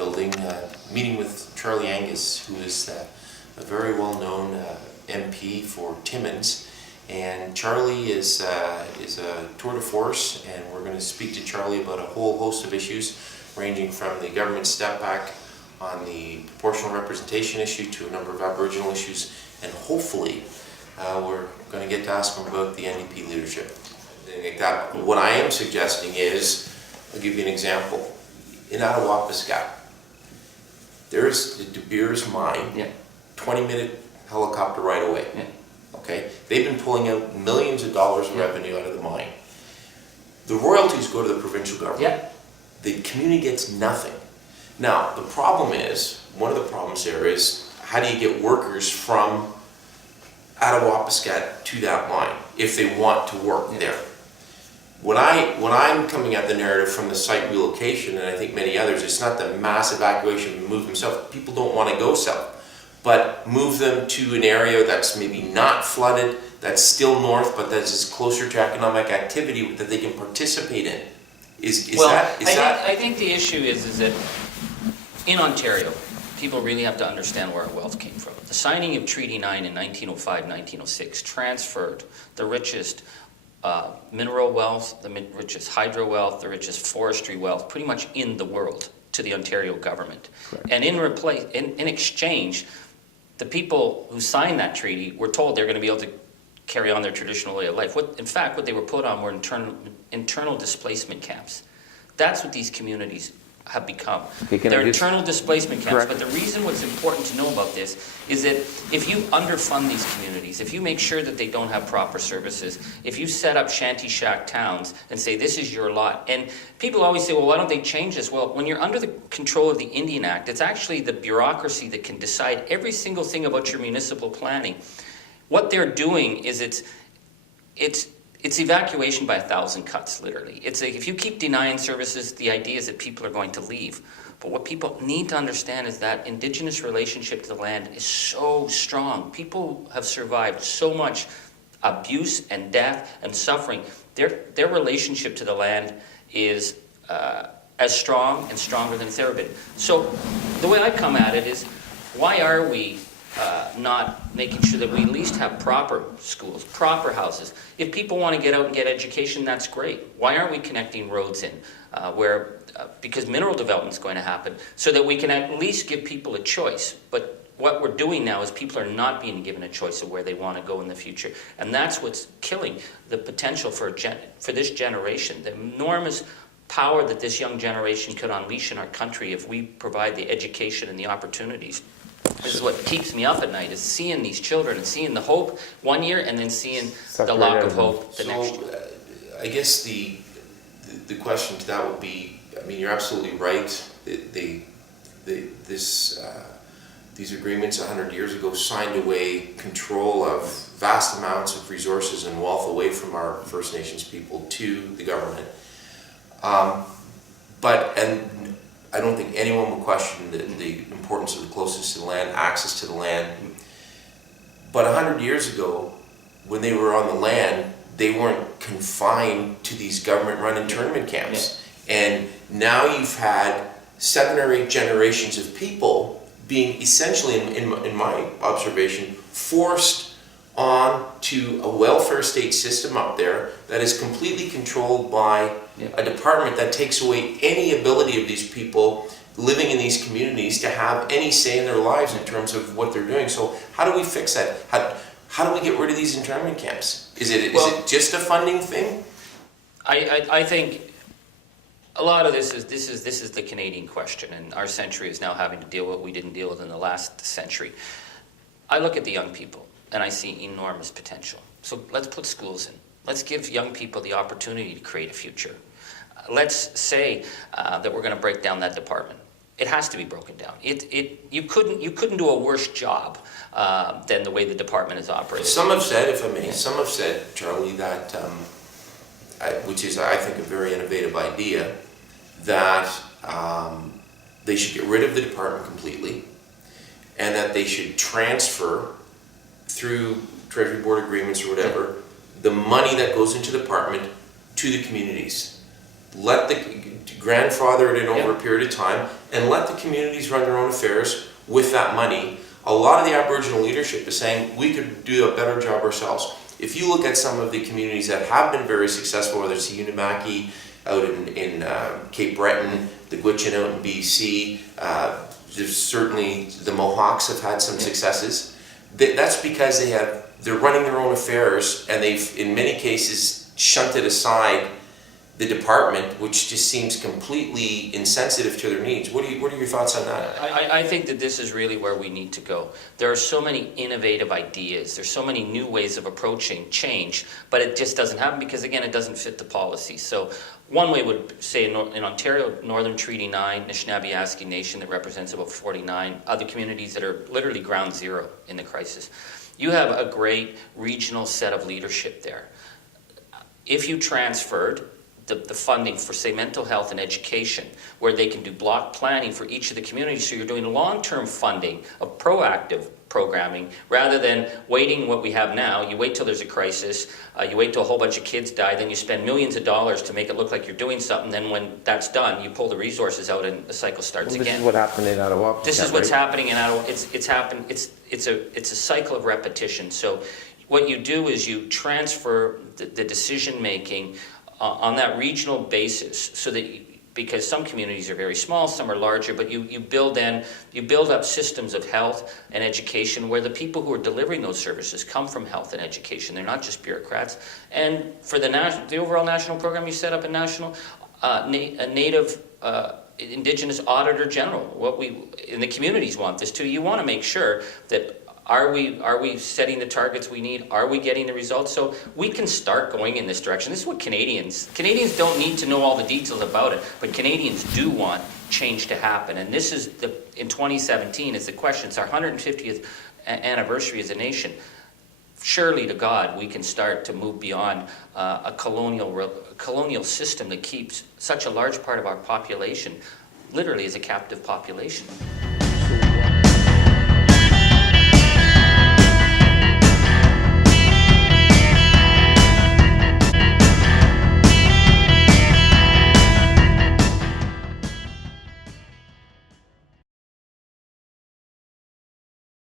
building, meeting with Charlie Angus, who is a very well-known MP for Timmins. And Charlie is a tour de force, and we're going to speak to Charlie about a whole host of issues, ranging from the government step back on the proportional representation issue to a number of Aboriginal issues, and hopefully we're going to get to ask him about the NDP leadership. Like that. What I am suggesting is, I'll give you an example. In Attawapiskat, there's the De Beers mine, 20-minute helicopter ride away. Okay, they've been pulling out millions of dollars of revenue out of the mine. The royalties go to the provincial government. The community gets nothing. Now, the problem is, one of the problems there is, how do you get workers from Attawapiskat to that mine if they want to work there? When I'm coming at the narrative from the site relocation, and I think many others, it's not the mass evacuation, move them south. People don't want to go south. But move them to an area that's maybe not flooded, that's still north, but that's closer to economic activity that they can participate in. I think the issue is that in Ontario, people really have to understand where our wealth came from. The signing of Treaty 9 in 1905-1906 transferred the richest mineral wealth, the richest hydro wealth, the richest forestry wealth, pretty much in the world, to the Ontario government. Correct. And in exchange, the people who signed that treaty were told they're going to be able to carry on their traditional way of life. In fact, what they were put on were internal displacement camps. That's what these communities have become. They're internal displacement camps. Correct. But the reason what's important to know about this is that if you underfund these communities, if you make sure that they don't have proper services, if you set up shanty shack towns and say this is your lot, and people always say, well, why don't they change this? Well, when you're under the control of the Indian Act, it's actually the bureaucracy that can decide every single thing about your municipal planning. What they're doing is it's evacuation by 1,000 cuts, literally. It's like if you keep denying services, the idea is that people are going to leave. But what people need to understand is that Indigenous relationship to the land is so strong. People have survived so much abuse and death and suffering. Their relationship to the land is as strong and stronger than it's ever been. So the way I come at it is, why are we not making sure that we at least have proper schools, proper houses? If people want to get out and get education, that's great. Why aren't we connecting roads in because mineral development is going to happen, so that we can at least give people a choice? But what we're doing now is people are not being given a choice of where they want to go in the future, and that's what's killing the potential for this generation, the enormous power that this young generation could unleash in our country if we provide the education and the opportunities. This is what keeps me up at night, is seeing these children and seeing the hope one year and then seeing the lack of hope the next year. I guess the question to that would be, I mean, you're absolutely right. These agreements 100 years ago signed away control of vast amounts of resources and wealth away from our First Nations people to the government. And I don't think anyone will question the importance of the closeness to the land, access to the land. But 100 years ago, when they were on the land, they weren't confined to these government-run internment camps. And now you've had 7 or 8 generations of people being essentially, in my observation, forced on to a welfare state system up there that is completely controlled by a department that takes away any ability of these people living in these communities to have any say in their lives in terms of what they're doing. So how do we fix that? How do we get rid of these internment camps? Is it just a funding thing? I think a lot of this is the Canadian question, and our century is now having to deal with what we didn't deal with in the last century. I look at the young people and I see enormous potential. So let's put schools in. Let's give young people the opportunity to create a future. Let's say that we're going to break down that department. It has to be broken down. You couldn't do a worse job than the way the department is operated. Some have said, if I may, Charlie, that which is, I think, a very innovative idea, that they should get rid of the department completely, and that they should transfer through Treasury Board agreements or whatever the money that goes into the department to the communities. let the grandfather it in over a period of time, and let the communities run their own affairs with that money. A lot of the Aboriginal leadership is saying we could do a better job ourselves. If you look at some of the communities that have been very successful, whether it's the Unimaki out in Cape Breton, the Gwich'in out in BC, there's certainly the Mohawks have had some successes. That's because they're running their own affairs, and they've in many cases shunted aside the department, which just seems completely insensitive to their needs. What are your thoughts on that? I think that this is really where we need to go. There are so many innovative ideas. There's so many new ways of approaching change, but it just doesn't happen because, again, it doesn't fit the policy. So one way would say in Ontario, Northern Treaty 9, Anishinaabe Nation that represents about 49 other communities that are literally ground zero in the crisis. You have a great regional set of leadership there. If you transferred the funding for, say, mental health and education, where they can do block planning for each of the communities, so you're doing long-term funding of proactive programming rather than waiting what we have now. You wait till there's a crisis, you wait till a whole bunch of kids die, then you spend millions of dollars to make it look like you're doing something, then when that's done, you pull the resources out and the cycle starts again. This is what happened in Ottawa. This is what's happening in Ottawa. It's happened. It's a cycle of repetition. So what you do is you transfer the decision making on that regional basis, so that because some communities are very small, some are larger, but you build up systems of health and education where the people who are delivering those services come from health and education. They're not just bureaucrats. And for the overall national program, you set up a national a native Indigenous Auditor General. What we in the communities want this too. You want to make sure that are we setting the targets we need? Are we getting the results? So we can start going in this direction. This is what Canadians don't need to know all the details about it, but Canadians do want change to happen. And this is in 2017 is the question. It's our 150th anniversary as a nation. Surely to God, we can start to move beyond a colonial system that keeps such a large part of our population literally as a captive population.